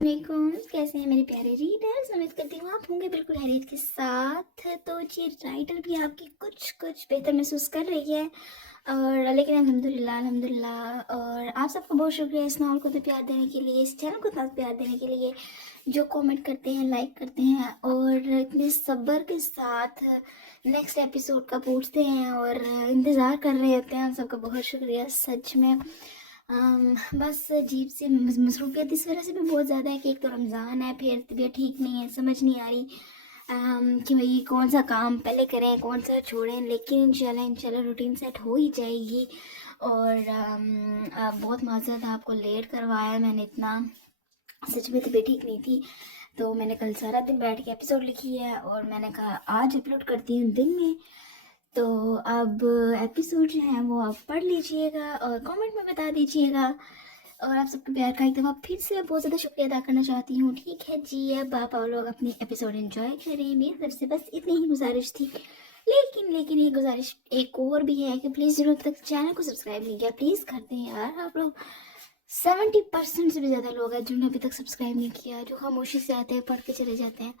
वालेकुम, कैसे हैं मेरे प्यारे रीडर्स। उम्मीद करती हूँ आप होंगे बिल्कुल खैरियत के साथ। तो जी राइटर भी आपकी कुछ कुछ बेहतर महसूस कर रही है और लेकिन अल्हम्दुलिल्लाह अल्हम्दुलिल्लाह। और आप सबका बहुत शुक्रिया इस नावल को तो प्यार देने के लिए, इस चैनल को इतना प्यार देने के लिए, जो कमेंट करते हैं, लाइक करते हैं और इतने सब्र के साथ नेक्स्ट एपिसोड का पूछते हैं और इंतज़ार कर रहे होते हैं। आप सबका बहुत शुक्रिया सच में। बस अजीब सी मसरूफियत इस वजह से भी बहुत ज़्यादा है कि एक तो रमज़ान है, फिर तबीयत ठीक नहीं है, समझ नहीं आ रही कि भाई कौन सा काम पहले करें कौन सा छोड़ें। लेकिन इंशाल्लाह रूटीन सेट हो ही जाएगी। और बहुत माज़रत है, आपको लेट करवाया मैंने इतना, सच में तबीयत ठीक नहीं थी। तो मैंने कल सारा दिन बैठ के एपिसोड लिखी है और मैंने कहा आज अपलोड करती हूँ दिन में। तो अब एपिसोड जो है वो आप पढ़ लीजिएगा और कमेंट में बता दीजिएगा। और आप सबके प्यार का एक दफ़ा फिर से बहुत ज़्यादा शुक्रिया अदा करना चाहती हूँ। ठीक है जी, अब आप लोग अपनी एपिसोड एंजॉय करें। मेरी तरफ से बस इतनी ही गुजारिश थी। लेकिन ये गुजारिश एक और भी है कि प्लीज़ जिन्होंने अब तक चैनल को सब्सक्राइब नहीं किया प्लीज़ कर दें यार। आप लोग 70% से भी ज़्यादा लोग हैं जिन्होंने अभी तक सब्सक्राइब नहीं किया, जो खामोशी से आते हैं पढ़ के चले जाते हैं।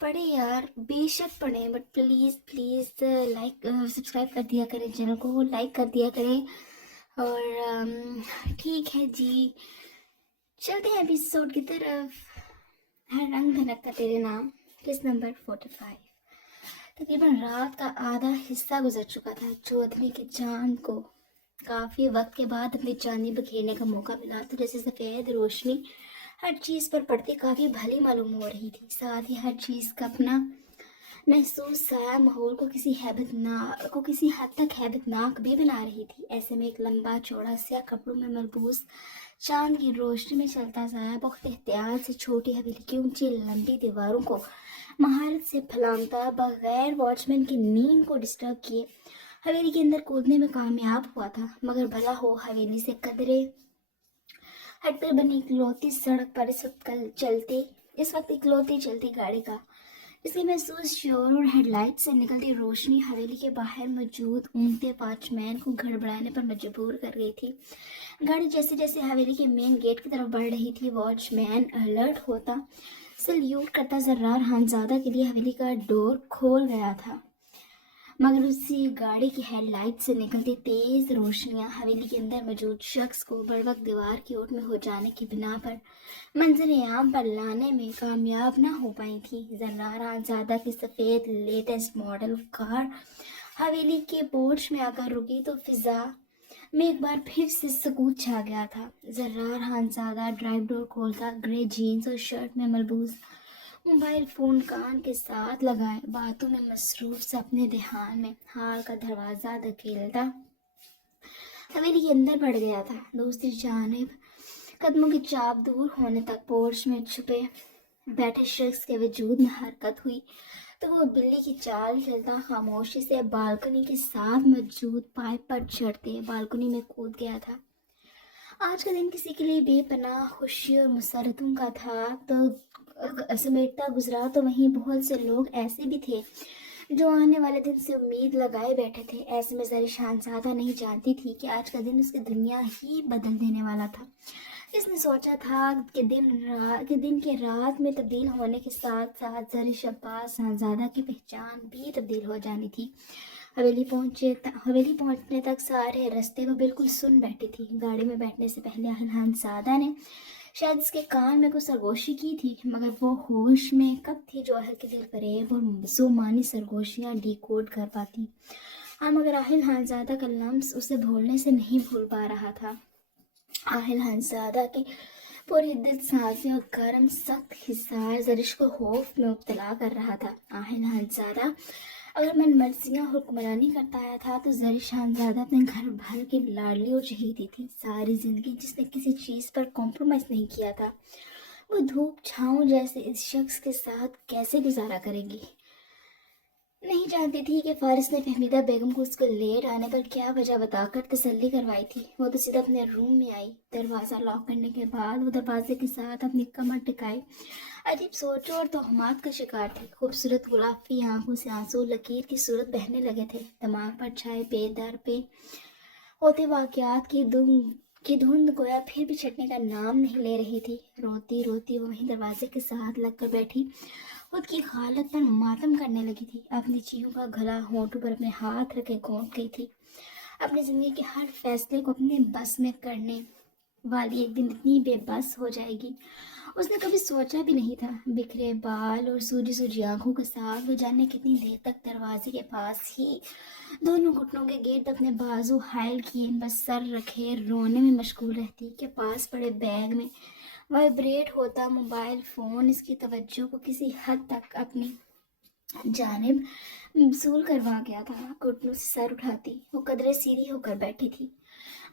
पढ़े यार, बेशक पढ़ें, but please please like subscribe कर दिया करें, चैनल को लाइक कर दिया करें। और ठीक है जी, चलते हैं एपिसोड की तरफ। हर रंग धनक का तेरे नाम, किस नंबर 45। तकरीबन रात का आधा हिस्सा गुजर चुका था। चौधरी के चांद को काफ़ी वक्त के बाद अपनी चांदी बिखेरने का मौका मिला, तो जैसे सफ़ेद रोशनी हर चीज़ पर पड़ती काफ़ी भली मालूम हो रही थी। साथ ही हर चीज़ का अपना महसूस साया माहौल को किसी हद तक हैबतनाक भी बना रही थी। ऐसे में एक लंबा चौड़ा स्याह कपड़ों में मलबूस चांद की रोशनी में चलता साया बहुत एहतियात से छोटी हवेली की ऊंची लंबी दीवारों को महारत से फैलाता बगैर वॉचमैन की नींद को डिस्टर्ब किए हवेली के अंदर कूदने में कामयाब हुआ था। मगर भला हो हवेली से कदरे हटकर बनी इकलौती सड़क पर इस वक्त इकलौती चलती गाड़ी का इसके महसूस शोर और हेडलाइट से निकलती रोशनी हवेली के बाहर मौजूद ऊँघते वॉचमैन को गड़बड़ाने पर मजबूर कर गई थी। गाड़ी जैसे जैसे हवेली के मेन गेट की तरफ बढ़ रही थी, वॉचमैन अलर्ट होता सल्यूट करता जर्रार खानजादा के लिए हवेली का डोर खोल गया था। मगर उसी गाड़ी की हेडलाइट से निकलती तेज रोशनियां हवेली के अंदर मौजूद शख्स को बड़वक्त दीवार की ओट में हो जाने की बिना पर मंजर आम पर लाने में कामयाब न हो पाई थी। जर्रार खानजादा की सफ़ेद लेटेस्ट मॉडल कार हवेली के पोर्च में आकर रुकी तो फिजा में एक बार फिर से सुकूत छा गया था। जर्रार खानजादा ड्राइव डोर खोलता ग्रे जीन्स और शर्ट में मलबूस मोबाइल फ़ोन कान के साथ लगाए बातों में मसरूफ से अपने ध्यान में हाल का दरवाज़ा धकेलता हवेली के अंदर बढ़ गया था। दूसरी जानिब कदमों की चाप दूर होने तक पोर्च में छुपे बैठे शख्स के वजूद में हरकत हुई तो वो बिल्ली की चाल चलता खामोशी से बालकनी के साथ मौजूद पाइप पर चढ़ते बालकनी में कूद गया था। आज का दिन किसी के लिए बेपनाह खुशी और मुसरतों का था तो समेटता गुजरा, तो वहीं बहुत से लोग ऐसे भी थे जो आने वाले दिन से उम्मीद लगाए बैठे थे। ऐसे में ज़रा शाहज़ादा नहीं जानती थी कि आज का दिन उसकी दुनिया ही बदल देने वाला था। इसने सोचा था कि दिन के रात में तब्दील होने के साथ साथ ज़रिश अब्बास शाहज़ादा की पहचान भी तब्दील हो जानी थी। हवेली पहुंचने तक सारे रास्ते वो बिल्कुल सुन बैठी थी। गाड़ी में बैठने से पहले खानज़ादा ने शायद इसके कान में कुछ सरगोशी की थी, मगर वो होश में कब थी जो अहल के दिल फरेब और बेमानी सरगोशियाँ डिकोड कर पाती। हाँ, मगर आहिल खानज़ादा का लम्स उसे भूलने से नहीं भूल पा रहा था। आहिल खानज़ादा की पूरी हिद्दत सांसें और गर्म सख्त हिसार ज़रिश को खौफ में मुब्तला कर रहा था। आहिल खानज़ादा अगर मन मर्जियाँ हुक्मरानी करता आया था तो ज़रिश खानज़ादा अपने घर भर की लाडली और चहेती थी। सारी ज़िंदगी जिसने किसी चीज़ पर कॉम्प्रोमाइज़ नहीं किया था, वो धूप छाँव जैसे इस शख्स के साथ कैसे गुजारा करेगी। नहीं जानती थी कि फारिस ने फहमीदा बेगम को उसको लेट आने पर क्या वजह बताकर तसल्ली करवाई थी। वो तो सीधा अपने रूम में आई। दरवाज़ा लॉक करने के बाद वो दरवाजे के साथ अपनी कमर टिकाई अजीब सोचों और तोहमात का शिकार थी। खूबसूरत गुलाबी आंखों से आंसू लकीर की सूरत बहने लगे थे। दिमाग पर छाए बेदर पे होते वाकयात की कि धुंध गोया फिर भी छटने का नाम नहीं ले रही थी। रोती रोती वो वहीं दरवाजे के साथ लगकर बैठी खुद की हालत पर मातम करने लगी थी। अपनी चीखों का गला होंठों पर अपने हाथ रखे घोंट गई थी। अपनी जिंदगी के हर फैसले को अपने बस में करने वाली एक दिन इतनी बेबस हो जाएगी, उसने कभी सोचा भी नहीं था। बिखरे बाल और सूजी सूजी आंखों के साथ वो जाने कितनी देर तक दरवाजे के पास ही दोनों घुटनों के गिर्द अपने बाजू हायल किए बस सर रखे रोने में मशगूल रहती कि पास पड़े बैग में वाइब्रेट होता मोबाइल फ़ोन इसकी तवज्जो को किसी हद तक अपनी जानिब मबसूल करवा गया था। घुटनों से सर उठाती वो कदरे सीधी होकर बैठी थी।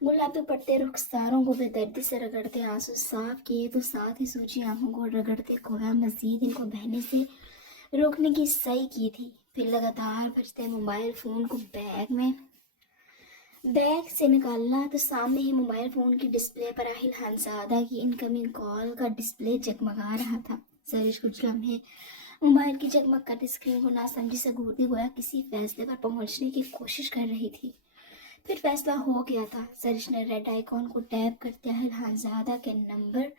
गुलाबी पड़ते रुखसारों को बेदर्दी से रगड़ते आंसू साफ किए तो साथ ही सूजी आंखों को रगड़ते खोया मजीद इनको बहने से रोकने की सही की थी। फिर लगातार बजते मोबाइल फ़ोन को बैग से निकालना तो सामने ही मोबाइल फ़ोन की डिस्प्ले पर आहिल खानज़ादा की इनकमिंग कॉल का डिस्प्ले जगमगा रहा था। जरिश कुछ लम्हे मोबाइल की जगमग करती स्क्रीन को नासमझी से घूरती गोया किसी फैसले पर पहुंचने की कोशिश कर रही थी। फिर फैसला हो गया था। जरिश ने रेड आइकॉन को टैप करते आहिल खानज़ादा के नंबर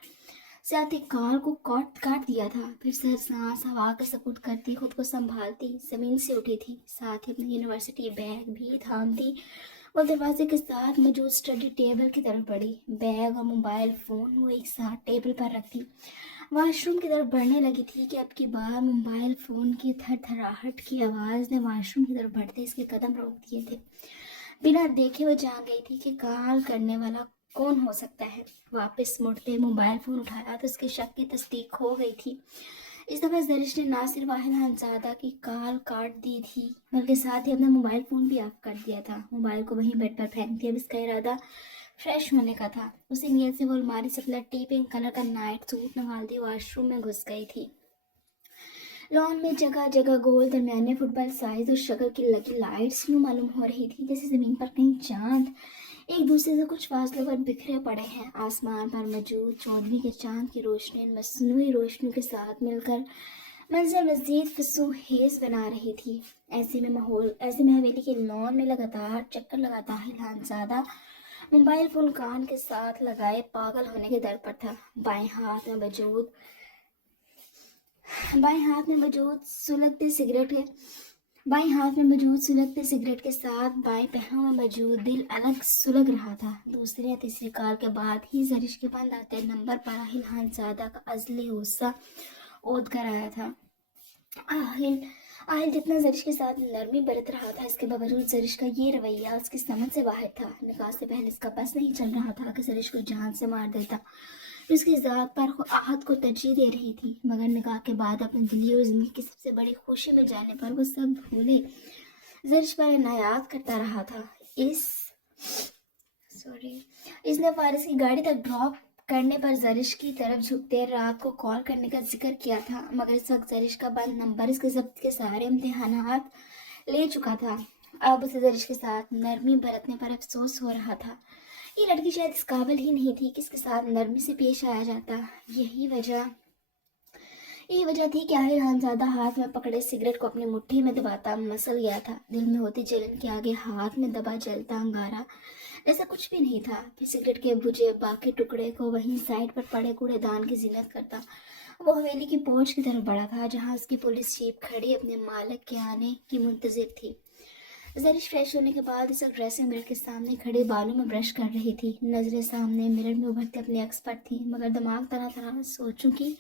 से आती कॉल को काट दिया था। फिर सर सांस हवा के सकुट करती खुद को संभालती जमीन से उठी थी। साथ ही अपनी यूनिवर्सिटी बैग भी थामती वो दरवाजे के साथ मौजूद स्टडी टेबल की तरफ बढ़ी। बैग और मोबाइल फ़ोन वो एक साथ टेबल पर रखती वॉशरूम की तरफ बढ़ने लगी थी कि अब की बार मोबाइल फ़ोन की थरथराहट की आवाज़ ने वॉशरूम की तरफ बढ़ते इसके कदम रोक दिए थे। बिना देखे वो जान गई थी कि कॉल करने वाला कौन हो सकता है। वापस मुड़ते मोबाइल फ़ोन उठाया तो उसके शक की तस्दीक हो गई थी। इस दफ़ा जरिश ने ना सिर्फ आहिल खानज़ादा की कॉल काट दी थी बल्कि साथ ही अपना मोबाइल फ़ोन भी ऑफ कर दिया था। मोबाइल को वहीं बेड पर फेंक दिया। अब इसका इरादा फ्रेश होने का था। उसी नीयत से वो अलमारी से अपना टी पिंक कलर का नाइट सूट निकाल दी वॉशरूम में घुस गई थी। लॉन में जगह जगह गोल दरमियाने फुटबॉल साइज और शक्ल की लगी लाइट्स यूँ मालूम हो रही थी जैसे ज़मीन पर कहीं चांद एक दूसरे से कुछ फासले पर बिखरे पड़े हैं। आसमान पर मौजूद चौदहवीं के चांद की रोशनी मसनूई रोशनियों के साथ मिलकर मंजर मज़ीद फसूहेज़ बना रही थी। ऐसे में हवेली के लॉन में लगातार चक्कर लगाता है खानज़ादा मोबाइल फ़ोन कान के साथ लगाए पागल होने के दर पर था। बाएं हाथ में मौजूद सुलगते सिगरेट के साथ बाएं पैरों में मौजूद दिल अलग सुलग रहा था। दूसरे या तीसरे कॉल के बाद ही जरिश के बंद आते नंबर पर आहिल खानज़ादा का अज़ली गुस्सा ओद कर आया था। आहिल जितना जरिश के साथ नरमी बरत रहा था इसके बावजूद जरिश का ये रवैया उसकी समझ से बाहर था। निकाह से पहले इसका बस नहीं चल रहा था कि जरिश को जान से मार देता। उसकी ज़ात पर आहत को तरजीह दे रही थी मगर निकाह के बाद अपनी दिली और ज़िंदगी की सबसे बड़ी खुशी में जाने पर वो सब भूले जरिश पर इनायात करता रहा था। इसने फारिस की गाड़ी तक ड्रॉप करने पर जरिश की तरफ झुकते रात को कॉल करने का जिक्र किया था मगर इस वक्त जरिश का बंद नंबर इसके जब्त के सारे इम्तिहानात ले चुका था। अब उसे जरिश के साथ नरमी बरतने पर अफसोस हो रहा था। ये लड़की शायद इस काबिल ही नहीं थी कि इसके साथ नरमी से पेश आया जाता। यही वजह थी कि आहिल खानज़ादा हाथ में पकड़े सिगरेट को अपनी मुट्ठी में दबाता मसल गया था। दिल में होती जलन के आगे हाथ में दबा जलता अंगारा ऐसा कुछ भी नहीं था। फिर सिगरेट के बुझे बाकी टुकड़े को वहीं साइड पर पड़े कूड़ेदान की जिन्नत करता वो हवेली की पोर्च की तरफ बढ़ा था जहां उसकी पुलिस जीप खड़ी अपने मालिक के आने की मुंतजिर थी। जरिश फ्रेश होने के बाद इस ड्रेसिंग मिरर के सामने खड़े बालों में ब्रश कर रही थी। नजरें सामने मिरर में उभरते अपने अक्स पर थी मगर दिमाग तरह तरह सोचों की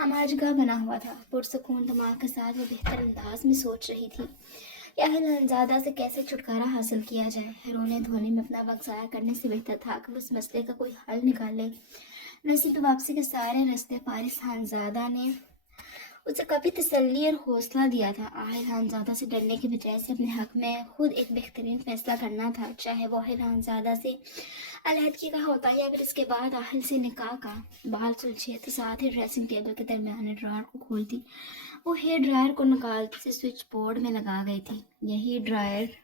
आमाजगा बना हुआ था। पुरसकून दिमाग के साथ वो बेहतर अंदाज में सोच रही थी कि आहिल खानज़ादा से कैसे छुटकारा हासिल किया जाए। रोने धोने में अपना वक्त ज़ाया करने से बेहतर था कि उस मसले का कोई हल निकाले। नसीब वापसी के सारे रास्ते फारिस खानज़ादा ने उसे काफ़ी तसल्ली और हौसला दिया था। आहिल खानज़ादा से डरने की बजाय से अपने हक में खुद एक बेहतरीन फैसला करना था, चाहे वो आहिल खानज़ादा से अलहदगी का होता या फिर इसके बाद आहिल से निकाह का। बाल सुलझे तो साथ ही ड्रेसिंग टेबल के दरमियान ड्रायर को खोलती वो हेयर ड्रायर को निकालती से स्विच बोर्ड में लगा गई थी। यही ड्रायर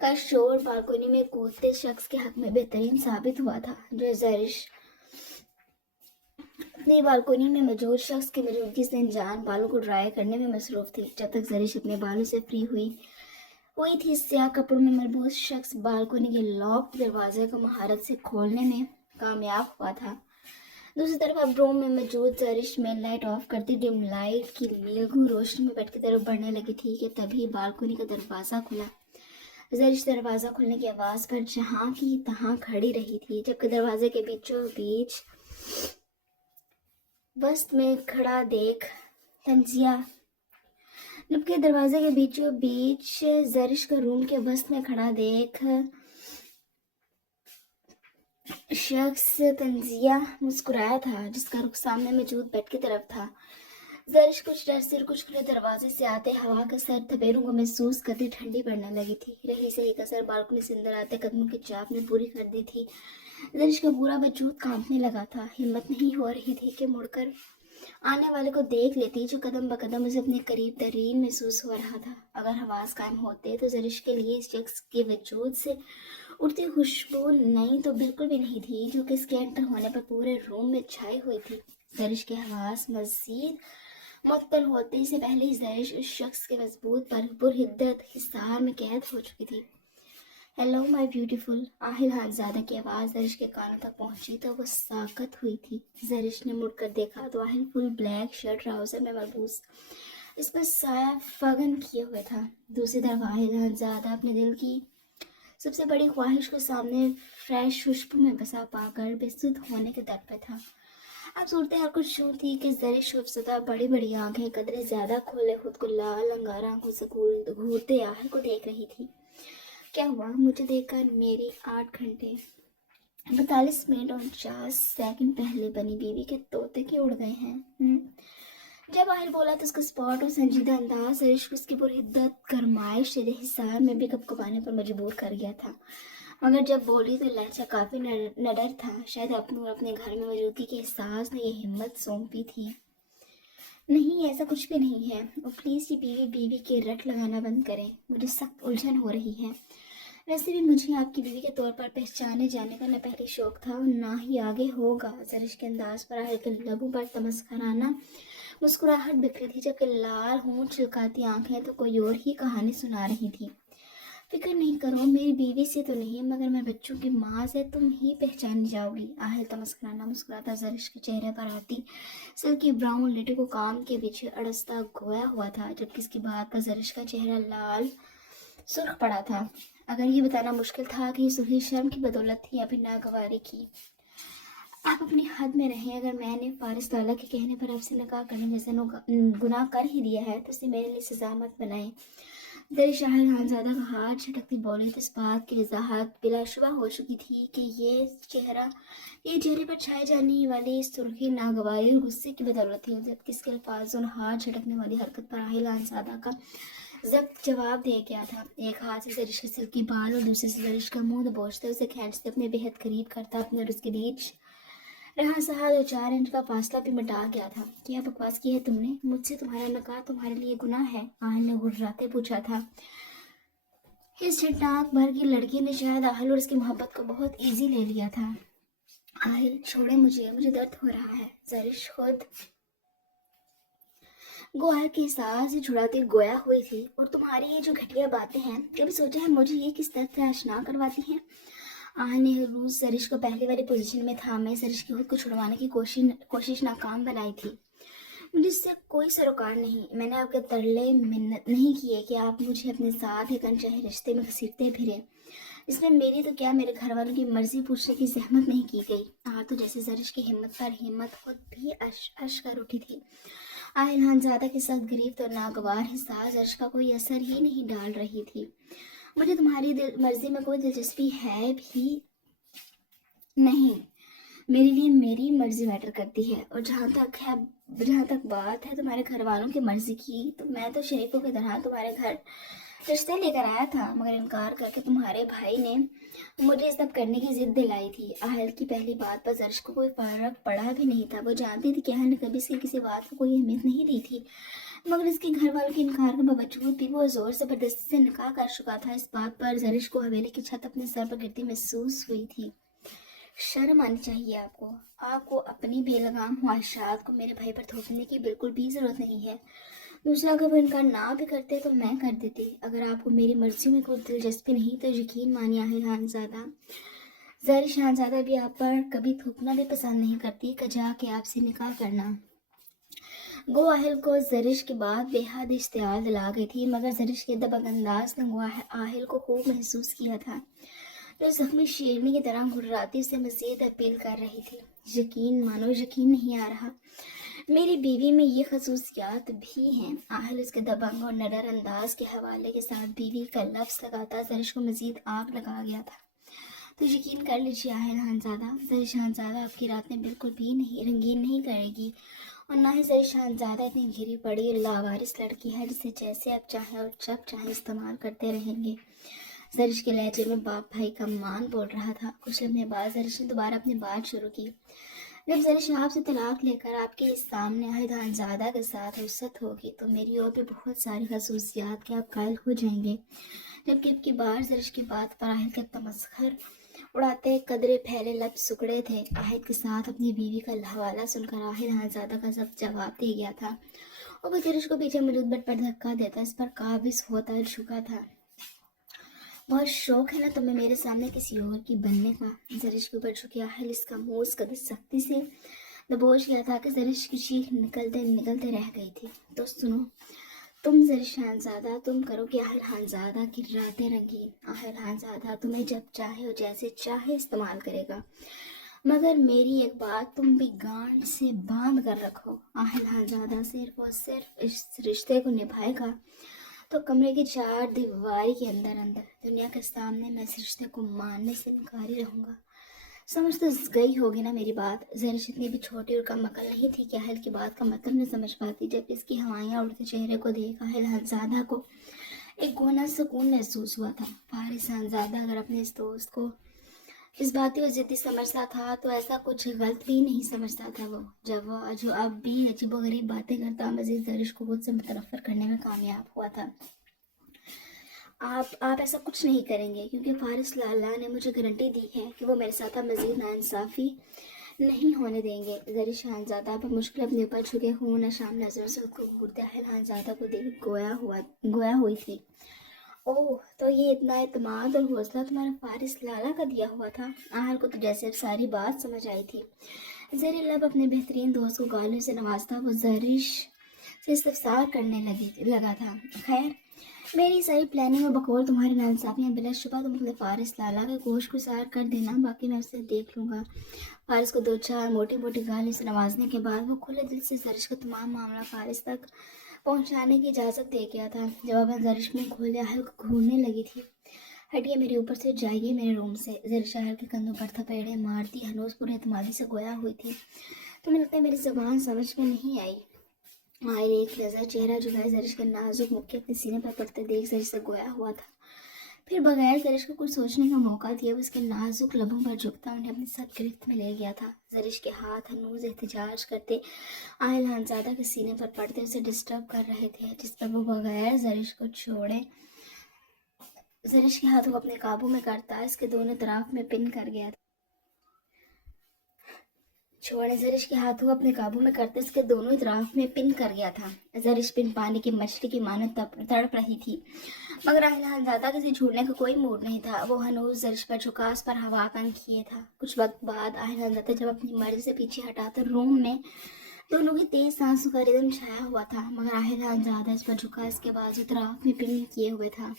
का शोर बालकोनी में कूदते शख्स के हक में बेहतरीन साबित हुआ था जो जरिश अपनी बालकोनी में मौजूद शख्स की मौजूदगी से अनजान बालों को ड्राई करने में मसरूफ थी। जब तक जरिश अपने बालों से फ्री हुई हुई थी स्याह कपड़ों में मलबूस शख्स बालकोनी के लॉक दरवाजे को महारत से खोलने में कामयाब हुआ था। दूसरी तरफ अब रूम में मौजूद जरिश मेन लाइट ऑफ करती डिम लाइट की नीलगू रोशनी में बेड की तरफ बढ़ने लगी थी कि तभी बालकोनी का दरवाज़ा खुला। जरिश दरवाज़ा खुलने की आवाज़ पर जहाँ की तहाँ खड़ी रही थी, जबकि दरवाजे के बीचों बीच वस्त में खड़ा देख तंजिया जबकि दरवाजे के बीचों बीच जरिश का रूम के वस्त में खड़ा देख शख्स तंजिया मुस्कुराया था, जिसका रुख सामने मौजूद बेड की तरफ था। जरिश कुछ डर से कुछ खुले दरवाजे से आते हवा का सर थपेड़ों को महसूस करती ठंडी पड़ने लगी थी। रही सही कसर बालकनी से अंदर आते कदमों की चाप ने पूरी कर दी थी। जरिश का पूरा वजूद कांपने लगा था। हिम्मत नहीं हो रही थी कि मुड़कर आने वाले को देख लेती, जो कदम बकदम उसे अपने करीब तरीन महसूस हो रहा था। अगर हवास कायम होते तो जरिश के लिए इस शख्स के वजूद से उड़ती खुशबू नहीं तो बिल्कुल भी नहीं थी, जो कि इसके एंटर होने पर पूरे रूम में छाई हुई थी। जरिश के हवास मजीद मुअत्तल होते से पहले ही जरिश उस शख्स के मजबूत पर पुरहिद्दत हिसार में कैद हो चुकी थी। हेलो माय ब्यूटीफुल, आहिल हानजादा की आवाज़ जरिश के कानों तक पहुंची तो वो साकत हुई थी। जरिश ने मुड़कर देखा तो Aahil full black shirt trouser में मलबूस, इस पर साया फगन किए हुए था। दूसरी तरफ आहिल हानजादा अपने दिल की सबसे बड़ी ख्वाहिश को सामने फ्रेश खुशबू में बसा पाकर बेसुध होने के दर पर था। अब सूरत हाल कुछ यूँ थी कि जरिश खूबसूरत बड़ी बड़ी आंखें कदरे ज्यादा खोले खुद को लाल अंगारा आंखों से घूरते आहिल को देख रही थी। क्या हुआ? मुझे देखकर मेरी 8 घंटे 42 मिनट और 50 सेकंड पहले बनी बीवी के तोते क्यों उड़ गए हैं? जब आहिल बोला तो उसका स्पॉट और संजीदा अंदाज जरिश को उसकी पुरहिद्दत गरमाइश से हिसार में भी कपकपाने पर मजबूर कर गया था। मगर जब बोली तो लहजा काफ़ी नडर था। शायद अपनों और अपने घर में मौजूदगी के एहसास ने यह हिम्मत सौंपी थी। नहीं, ऐसा कुछ भी नहीं है। और प्लीज़ ये बीवी बीवी के रट लगाना बंद करें, मुझे सख्त उलझन हो रही है। वैसे भी मुझे आपकी बीवी के तौर पर पहचाने जाने का न पहले शौक था और ना ही आगे होगा। जरिश के अंदाज पर आहिल के लबों पर तमस्खराना मुस्कुराहट बिखरी थी, जबकि लाल होंठ चिलकाती आंखें तो कोई और ही कहानी सुना रही थी। फिक्र नहीं करो, मेरी बीवी से तो नहीं मगर मैं बच्चों की माँ से तुम ही पहचान जाओगी। आहिल तमस्कराना मुस्कुराता जरिश के चेहरे पर आती सिल्की ब्राउन लिटी को काम के पीछे अड़सता गोया हुआ था, जबकि इसकी बात पर जरिश का चेहरा लाल सुर्ख पड़ा था। अगर ये बताना मुश्किल था कि ये सुर्खी शर्म की बदौलत थी या फिर नागवारी की। आप अपनी हद में रहें। अगर मैंने फारिस ताला के कहने पर आपसे निकाह करने जैसे गुनाह कर ही दिया है तो इसे मेरे लिए सजा मत बनाएं। जरिश आहिल हानजादा का हाथ झटकती बोली तो इस बात की वजाहत बिलाशुबा हो चुकी थी कि ये चेहरे पर छाई जाने वाली सुर्खी नागवारी और गुस्से की बदौलत थी, जबकि इसके अल्फाज और हाथ झटकने वाली हरकत पर आहिल हानजादा का जब्त जवाब दे गया था। एक हाथ से जरिश के सिल्की बाल और दूसरे से जरिश का मुंह दबोचते उसे खींचते अपने बेहद करीब करता अपने और उसके बीच रहा सहा 2-4 इंच का फासला भी मिटा गया था। क्या बकवास की है तुमने? मुझसे तुम्हारा निकाह तुम्हारे लिए गुनाह है? आहिल ने घुर्राते पूछा था। इस छटनाक भर की लड़की ने शायद आहिल और उसकी मोहब्बत को बहुत इजी ले लिया था। आहिल छोड़े मुझे दर्द हो रहा है। जरिश खुद गोया के साथ से छुड़ाती गोया हुई थी। और तुम्हारी ये जो घटिया बातें हैं, कभी सोचा है मुझे ये किस तरह से आशना करवाती हैं? आहिल ने रूस जरिश को पहले वाली पोजीशन में थामे जरिश की खुद को छुड़वाने की कोशिश नाकाम बनाई थी। मुझे इससे कोई सरोकार नहीं। मैंने आपके तरले मिन्नत नहीं किए कि आप मुझे अपने साथ एक अनचाहे रिश्ते में घसीटते फिरे। इसमें मेरी तो क्या मेरे घर वालों की मर्जी पूछने की जहमत नहीं की गई। तो जैसे जरिश की हिम्मत पर हिम्मत खुद भी अश कर उठी थी। आहिल हानजादा के साथ गरीब और नागवार हिस्सा जरिश का कोई असर ही नहीं डाल रही थी। मुझे तुम्हारी मर्जी में कोई दिलचस्पी है भी नहीं। मेरे लिए मेरी मर्जी मैटर करती है। और जहाँ तक बात है तुम्हारे घर वालों की मर्जी की, तो मैं तो शरीफों की तरह तुम्हारे घर रिश्ते लेकर आया था, मगर इनकार करके तुम्हारे भाई ने मुझे सब करने की जिद दिलाई थी। आहिल की पहली बात पर जरिश को कोई फर्क पड़ा भी नहीं था। वो जानती थी कि आहिल ने कभी इसकी किसी बात को कोई अहमियत नहीं दी थी, मगर इसके घर वालों के इनकार के बावजूद भी वो जोर जबरदस्ती से निकाह कर चुका था। इस बात पर जरिश को हवेली की छत अपने सर पर गिरती महसूस हुई थी। शर्म आनी चाहिए आपको अपनी बेलगाम ख्वाहिशात को मेरे भाई पर थोपने की बिल्कुल भी ज़रूरत नहीं है। दूसरा, अगर वो इनकार ना भी करते तो मैं कर देती। अगर आपको मेरी मर्जी में कोई दिलचस्पी नहीं तो यकीन मानिए आहिल खानज़ादा, ज़रिश खानज़ादा भी आप पर कभी थूकना भी पसंद नहीं करती, कजा के आपसे निकाह करना। गो आहिल को ज़रिश की बात बेहद इश्तियाल दिला गई थी, मगर ज़रिश के दबंग अंदाज ने गो आहिल को खूब महसूस किया था, जो जख्मी शेरनी की तरह घुर्राती से मज़ीद अपील कर रही थी। यकीन मानो, यकीन नहीं आ रहा, मेरी बीवी में ये खसूसियात भी हैं। आहिल उसके दबंग और निडर अंदाज के हवाले के साथ बीवी का लफ्ज़ लगाता ज़रिश को मज़ीद आग लगा गया था। तो यकीन कर लीजिए आहिल खानज़ादा, ज़रिश खानज़ादा आपकी रातें बिल्कुल भी नहीं रंगीन नहीं करेगी, और ना ही ज़रिश खानज़ादा इतनी घिरी पड़ी लावारिस लड़की है जिसे जैसे आप चाहें और जब चाहें इस्तेमाल करते रहेंगे। ज़रिश के लहजे में बाप भाई का मान बोल रहा था। कुछ लम्हे बाद ज़रिश ने दोबारा अपनी बात शुरू की। जब ज़रिश आपसे तलाक लेकर आपके सामने आहिल खानज़ादा के साथ रुखसत होगी तो मेरी और भी बहुत सारी खसूसियात के आप कायल हो जाएंगे। जबकि अब की बार ज़रिश की बात पर आहिल का तमस्खर उड़ाते कदरे फैले लब सुकड़े थे। आहिल के साथ अपनी बीवी का हवाला सुनकर आहिल खानज़ादा का सब जवाब दे गया था, और वो ज़रिश को पीछे मौजूद बेड पर धक्का देता इस पर काबिज होता चुका था। बहुत शौक है ना तुम्हें मेरे सामने किसी और की बनने का। ज़रिश के ऊपर झुके आहिल इसका मुंह उस कदर सख्ती से दबोच गया था कि ज़रिश की चीख निकलते निकलते रह गई थी। तो सुनो, तुम ज़रिश खानज़ादा, तुम करोगे आहिल खानज़ादा की रातें रंगीन। आहिल खानज़ादा तुम्हें जब चाहे और जैसे चाहे इस्तेमाल करेगा, मगर मेरी एक बात तुम भी गांठ से बांध कर रखो, आहिल खानज़ादा सिर्फ और सिर्फ इस रिश्ते को निभाएगा तो कमरे की चार दीवारी के अंदर अंदर दुनिया के सामने मैं इस रिश्ते को मानने से इनकारी रहूँगा। समझ तो गई होगी ना मेरी बात। ज़रिश इतनी भी छोटी और कम अकल नहीं थी कि आहिल की बात का मतलब न समझ पाती। जब इसकी हवाइयाँ उड़ते चेहरे को देख आहिल खानज़ादा को एक गोना सुकून महसूस हुआ था। फारिस खानज़ादा अगर अपने इस दोस्त को इस बात को ज़िद्दी समझता था तो ऐसा कुछ गलत भी नहीं समझता था वो, जब वो जो अब भी अजीबोगरीब बातें करता मज़ीद ज़रिश को खुद से मुतनफ़्फ़र करने में कामयाब हुआ था। आप ऐसा कुछ नहीं करेंगे, क्योंकि फारिस लाला ने मुझे गारंटी दी है कि वो मेरे साथ मज़ीद नाइंसाफ़ी नहीं होने देंगे। ज़रिश खानज़ादा पर मुश्किल अपने ऊपर झुके हुए न शाम नज़र से उसको घूरते आहिल खानज़ादा को देख गोया हुई थी। ओह, तो ये इतना एतमाद और हौसला तुम्हारा फारिस लाला का दिया हुआ था। आहिल को तो जैसे सारी बात समझ आई थी। ज़री लब अपने बेहतरीन दोस्त को गालियों से नवाजता वो ज़रिश से इस्तफसार करने लगा था। खैर, मेरी सारी प्लानिंग और बकौल तुम्हारी नाइंसाफ़ियाँ बिलाशुबा तुम अपने फारिस लाला का गोश गुजार कर देना, बाकी मैं उसे देख लूँगा। फारिस को दो चार मोटी मोटी गालियों से नवाजने के बाद वो खुले दिल से ज़रिश का तमाम मामला फारिस तक पहुंचाने की इजाज़त दे गया था। जब वह ज़रिश में खोले आहिल को घूरने लगी थी। हटिए मेरे ऊपर से, जाइए मेरे रूम से। ज़रिश आहिल के कंधों पर थपेड़े मारती हनूस पूरे एतमादी से गोया हुई थी। तुम्हें लगता है मेरी ज़बान समझ में नहीं आई। आहिल एक नज़र चेहरा झुकाए ज़रिश के नाजुक मुक्के अपने सीने पर पड़ते देख ज़रिश से गोया हुआ था। फिर बगैर ज़रिश को कुछ सोचने का मौका दिए उसके नाजुक लबों पर झुकता उन्हें अपनी सख्त गिरफ्त में ले गया था। ज़रिश के हाथ हनूज एहतजाज करते आहिल खानज़ादा के सीने पर पड़ते उसे डिस्टर्ब कर रहे थे, जिस पर वो बगैर ज़रिश को छोड़े ज़रिश के हाथों को अपने काबू में करता इसके दोनों तरफ में पिन कर गया था। ज़रिश के हाथों को अपने काबू में करते इसके दोनों तरफ में पिन कर गया था। ज़रिश पिन पानी की मछली की मानो तड़प रही थी, मगर आहिल खानज़ादा किसी छोड़ने का कोई मूड नहीं था। वो हनूज ज़रिश पर झुकास पर हवा तंग किए था। कुछ वक्त बाद आहिल खानज़ादा जब अपनी मर्जी से पीछे हटा तो रूम में दोनों की तेज सांसों का रिदम छाया हुआ था, मगर आहिल खानज़ादा इस पर झुका इसके बाजू तरफ में पिन किए हुए था।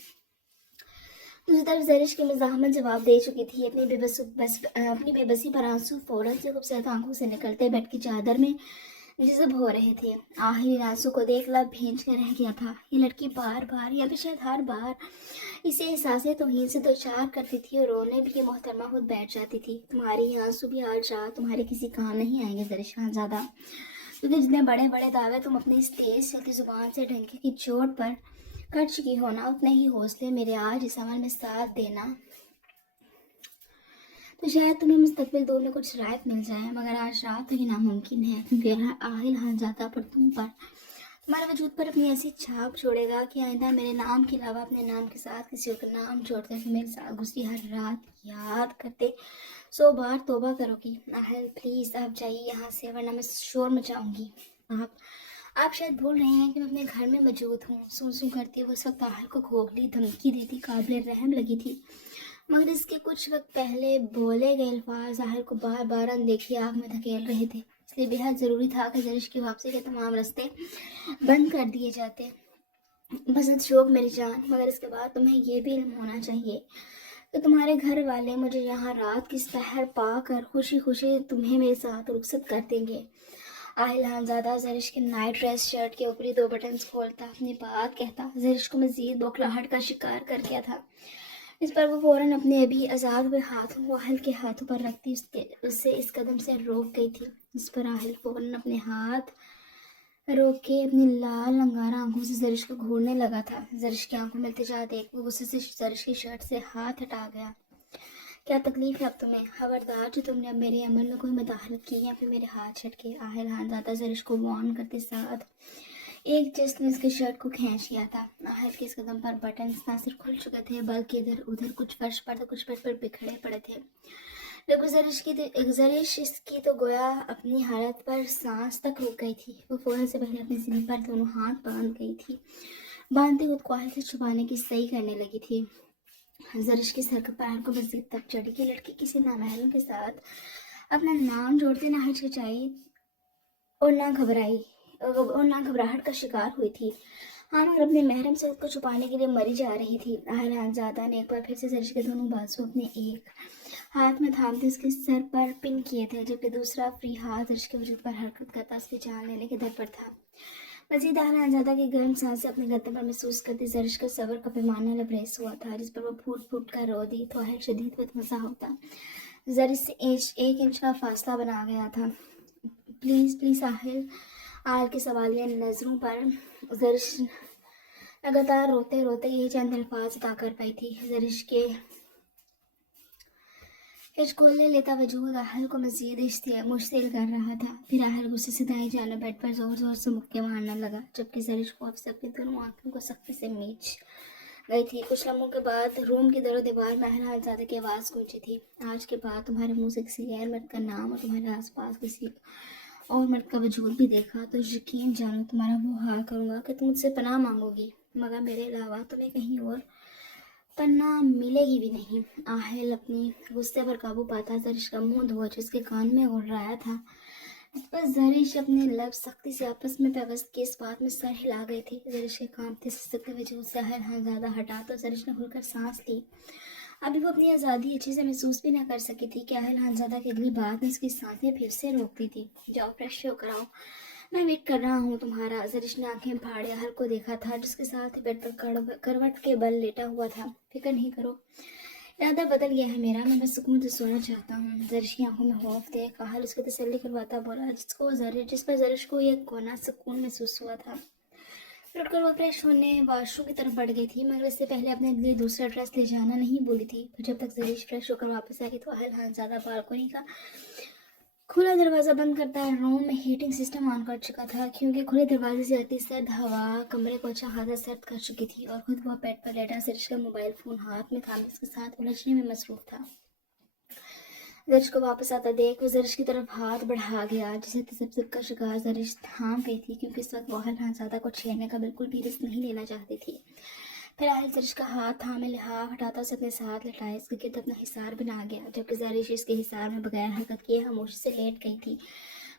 दूसरी तरफ ज़रिश की मज़ाहमत जवाब दे चुकी थी। अपनी बेबसी पर आंसू फौरन से खूबसूरत आंखों से निकलते बेड की चादर में जज़ब हो रहे थे। आहिल आंसू को देख लब भींच कर रह गया था। ये लड़की बार बार या फिर शायद हर बार इसे एहसास तौहीन से दो चार करती थी और रोने भी ये मोहतरमा खुद बैठ जाती थी। तुम्हारे ये आंसू भी आज रात तुम्हारे किसी काम नहीं आएंगे ज़रिश खानज़ादा, क्योंकि जितने बड़े बड़े दावे तुम अपनी इस तेज चलती जुबान से डंके की चोट पर कर चुकी हो ना, उतने ही हौसले मेरे आज इस अमल में साथ देना तो शायद तुम्हें मुस्तकबिल दौर में कुछ राहत मिल जाए, मगर आज रात तो ये नामुमकिन है, क्योंकि आहिल खानज़ादा पर तुम्हारे वजूद पर अपनी ऐसी छाप छोड़ेगा कि आइंदा मेरे नाम के अलावा अपने नाम के साथ किसी और का नाम जोड़कर मेरे साथ गुजरी हर रात याद करते 100 बार तौबा करोगी। आहिल प्लीज़ आप जाइए यहाँ से, वरना मैं शोर मचाऊंगी। आप शायद भूल रहे हैं कि मैं अपने घर में मौजूद हूँ। सूं करती वो उस वक्त आहल को खोखली धमकी देती, काबिल रहम लगी थी, मगर इसके कुछ वक्त पहले बोले गए अल्फाज आहल को बार बार अनदेखी आग में धकेल रहे थे। इसलिए बेहद ज़रूरी था कि जरिश की वापसी के तमाम रास्ते बंद कर दिए जाते। बस शौक मेरी जान, मगर इसके बाद तुम्हें ये भी इल्म होना चाहिए कि तुम्हारे घर वाले मुझे यहाँ रात की सहर पा कर खुशी खुशी तुम्हें मेरे साथ रुखसत कर देंगे। आहिल खानज़ादा जरिश के नाइट ड्रेस शर्ट के ऊपरी 2 बटन्स खोलता, अपनी बात कहता। जरिश को मज़ीद बौखलाहट का शिकार कर गया था। इस पर वो फ़ौरन अपने अभी आज़ाद हुए हाथों को आहिल के हाथों पर रखती उससे इस कदम से रोक गई थी। इस पर आहिल फ़ौरन अपने हाथ रोक के अपनी लाल अंगारा आंखों से जरिश को घूरने लगा था। जरिश की आंखों में इल्तिजा देख वो गुस्से से जरिश की शर्ट से हाथ हटा गया। क्या तकलीफ है अब तुम्हें? खबरदार जो तुमने अब मेरे अमल में कोई मदाखलत की या फिर मेरे हाथ छटके। आहिल खानज़ादा जरिश को वार्न करते साथ एक जिस्म ने उसके शर्ट को खींच लिया था। आहिल के इस कदम पर बटन्स ना सिर्फ खुल चुके थे बल्कि इधर उधर कुछ फर्श पर तो कुछ बेड पर बिखरे पड़े थे। लेकिन जरिश इसकी तो गोया अपनी हालत पर सांस तक रुक गई थी। वो फौरन से पहले अपने सीने पर दोनों हाथ बांध गई थी, बांधते खुद को आहिल से छुपाने की सही करने लगी थी। जरिश की सर पैर को मज़ीद तक चढ़ी कि लड़की किसी नामहरम के साथ अपना नाम जोड़ते ना हिचकिचाई और ना घबराहट का शिकार हुई थी। हाँ, मगर अपने महरम से उसको छुपाने के लिए मरी जा रही थी। आहिल खानज़ादा ने एक बार फिर से जरिश के दोनों बाजू अपने एक हाथ में थामते उसके सर पर पिन किए थे, जबकि दूसरा फ्री हाथ जरिश के वजूद पर हरकत करता उसकी जान लेने के दर पर था। मज़ीद आहिल खानज़ादा की गर्म सांसें अपने गर्दन पर महसूस करती जरिश का सब्र का पैमाना लबरेज हुआ था, जिस पर वो फूट फूट कर रो दी तो आहिल शदीद बदमज़ा होता। जरिश से एक इंच का फासला बना गया था। प्लीज़ प्लीज़ आहिल के सवालिया नज़रों पर जरिश लगातार रोते रोते ये चंद अल्फाज अदा कर पाई थी। जरिश के हिचकोले लेता वजूद आहिल को मज़ीद मुश्तिल कर रहा था। फिर आहिल गुस्से से दाएं जाने बेड पर ज़ोर ज़ोर से मुक्के मारने लगा, जबकि जरिश को अपने अपनी दोनों आंखों को सख्ती से मीच गई थी। कुछ लम्हों के बाद रूम की दरो दीवार में आहिल खानज़ादा की आवाज़ गूंजी थी। आज के बाद तुम्हारे मुँह से किसी गैर मर्द का नाम और तुम्हारे आसपास किसी और मर्द का वजूद भी देखा तो यकीन जानो तुम्हारा वो हाल करूँगा कि तुम मुझसे पनाह मांगोगी, मगर मेरे अलावा तुम्हें कहीं और पन्ना मिलेगी भी नहीं। आहिल अपनी गुस्से पर काबू पाता जरिश का मुंह धोआ जिसके कान में उड़ रहा था। इस पर जरिश अपने लफ्ज़ सख्ती से आपस में पेवस्त के इस बात में सर हिला गई थी। जरिश के कांपते सिसकते वजूद से आहिल खानज़ादा हटा तो जरिश ने खुलकर सांस ली। अभी वो अपनी आज़ादी अच्छे से महसूस भी ना कर सकी थी कि आहिल खानज़ादा की अगली बात में उसकी सांसें फिर से रोकती थी। जाओ फ्रेश होकर आओ, मैं वेट कर रहा हूँ तुम्हारा। जरिश ने आंखें फाड़े आहिल को देखा था जिसके साथ बेड पर करवट के बल लेटा हुआ था। फिक्र नहीं करो, इरादा बदल गया है मेरा, मैं बस सुकून से सोना चाहता हूँ। जरिश की आंखों में खौफ देख आहिल उसको तसल्ली करवाता बोला, जिस पर जरिश को यह कोना सुकून महसूस हुआ था। लौटकर वो फ्रेश होने वाशरूम की तरफ बढ़ गई थी, मगर इससे पहले अपने लिए दूसरा ड्रेस ले जाना नहीं भूली थी। फिर जब तक जरीश फ्रेश होकर वापस आई तो आहिल खानज़ादा बालकनी का खुला दरवाज़ा बंद करता रूम में हीटिंग सिस्टम ऑन कर चुका था, क्योंकि खुले दरवाजे से आती सर्द हवा कमरे को अच्छा खासा सर्द कर चुकी थी। और खुद वह बेड पर लेटा जरीश का मोबाइल फ़ोन हाथ में थामे इसके साथ उलझने में मसरूफ़ था। जरिश को वापस आता देख वो जरिश की तरफ हाथ बढ़ा गया, जिसे तसब्बुर का शिकार जरिश थाम गई थी, क्योंकि इस वक्त आहिल खानज़ादा को छेड़ने का बिल्कुल भी रिस्क नहीं लेना चाहती थी। फिर आहिल जरिश का हाथ थामे लिहाफ हटाता उसे अपने साथ लटाया इसके गिर्द अपना हिसार बना गया, जबकि जरिश इसके हिसार में बगैर हरकत किए खामोशी से लेट गई थी,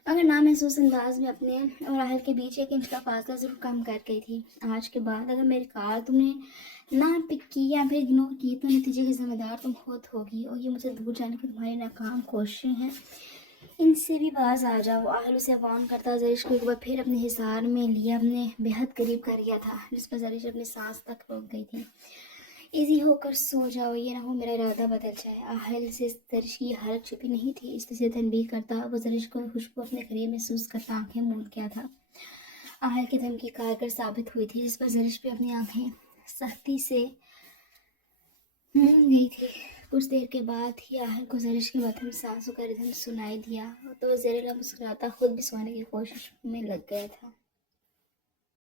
मगर नामहसूस अंदाज में अपने और आहिल के बीच 1 इंच का फासला जरूर कम कर गई थी। आज के बाद अगर मेरी कॉल तुमने ना पिक की या फिर इग्नोर की तो नतीजे की जिम्मेदार तुम खुद होगी, और ये मुझे दूर जाने की तुम्हारी नाकाम कोशिशें हैं, इनसे भी बाज आ जाओ। आहिल उसे वार्न करता जरिश को एक बार फिर अपने हिसार में लिया अपने बेहद करीब कर गया था, जिस पर जरिश अपनी सांस तक रोक गई थी। इजी होकर सो जाओ, ये ना हो मेरा इरादा बदल जाए। आहिल से जरिश की हालत छुपी नहीं थी, इसलिए तनबीह करता वो जरिश को खुशबू अपने करीब महसूस करता आंखें मूंद गया था। आहिल की धमकी कारगर साबित हुई थी, जिस पर जरिश भी अपनी आंखें सख्ती से मूंद गई थी। कुछ देर के बाद ही आहिल को जरिश के मध्यम सांसों का रिदम सुनाई दिया तो ज़ेरे मुस्कुराता खुद भी सोने की कोशिश में लग गया था।